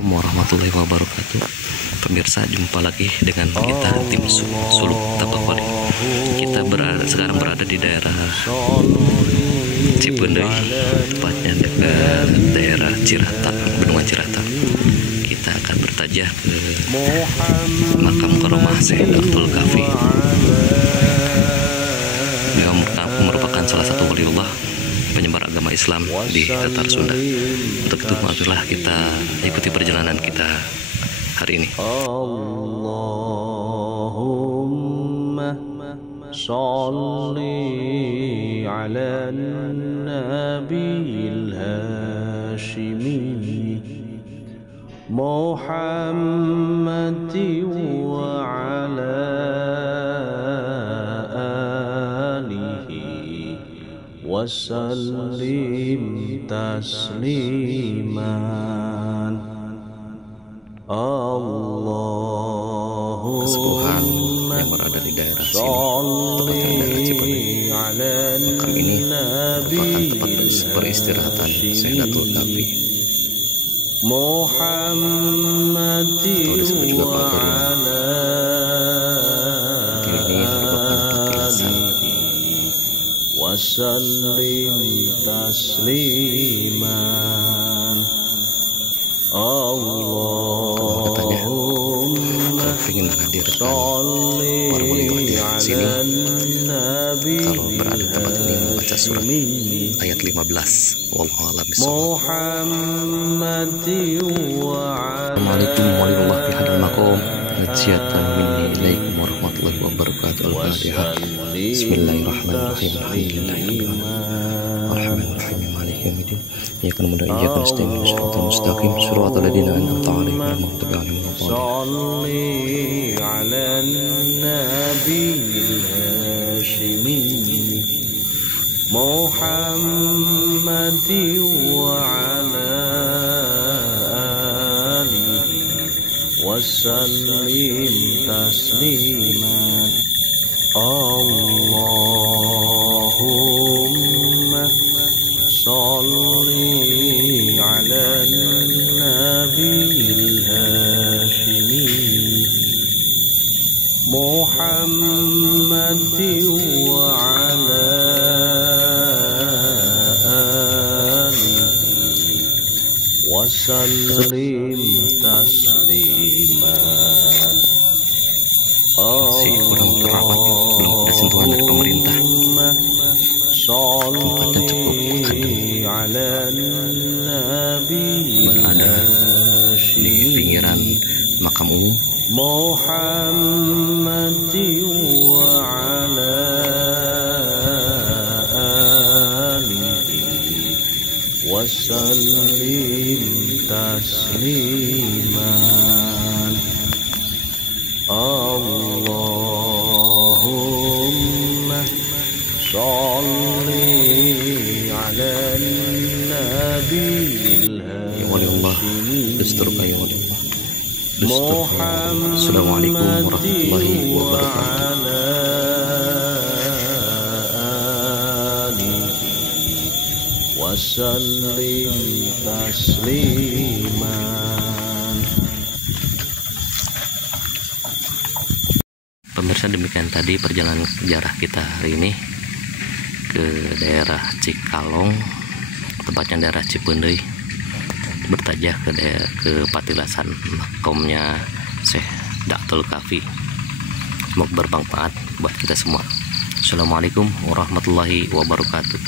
Warahmatullahi wabarakatuh. Pemirsa, jumpa lagi dengan kita tim Suluk Tabakwali. Kita sekarang berada di daerah Cipendei, tepatnya dekat daerah Cirata, Bendungan Cirata. Kita akan bertajah ke makam karomah Syekh Abdul Kafi. Beliau merupakan salah satu waliullah penyebar agama Islam di Tatar Sunda. Untuk itu marilah kita ikuti perjalanan kita hari ini. Allahumma sholli ala nabiyil hashimi Muhammadi wa ala alihi wasallim tasliman. Kesepuhan yang berada di daerah sini, tepatnya daerah Cipendei. Makam ini merupakan tempat peristirahatan Syekh Abdul Kafi, atau disebut juga Pak Guru. Ini merupakan tempat wasallim tasliman. Allahumma ingin menghadirkan para waliullah di sini, kalau berada di tempat ini membaca surat ayat 15. Wallahu a'lam bishawab. Assalamualaikum warahmatullahi wabarakatuh. Najiatan minni ilaikum warahmatullahi wabarakatuh. Al-Fatihah. Bismillahirrahmanirrahim. Alhamdulillahirabbil alamin. Maliki yaumiddin. Iyyaka na'budu wa iyyaka nasta'in. Shiratal mustaqim. Shiratal ladzina an'amta 'alaihim ghairil maghdubi 'alaihim sholli 'alan nabiyil hashimi Muhammadi wa 'ala alihi wasallim tasliman. Allahumma sholli 'alan nabiyil hashimi Muhammadi wa 'ala وسلم تسليما. Masih kurang terawat, belum ada sentuhan dari pemerintah. Tempatnya cukup adem, berada di pinggiran makam umum. محمد وعلى آله وسلم تسليما. اللهم صل على النبي Ya wali Allah, Dusturka ya wali Allah, Dusturka. Assalamualaikum warahmatullahi wabarakatuh. Wasallim tasliman. Pemirsa, demikian tadi perjalanan sejarah kita hari ini ke daerah Cikalong, tepatnya daerah Cipeundeuy, bertajah ke Patilasan makomnya Syekh Da'tul Kafi. Semoga bermanfaat buat kita semua. Assalamualaikum warahmatullahi wabarakatuh.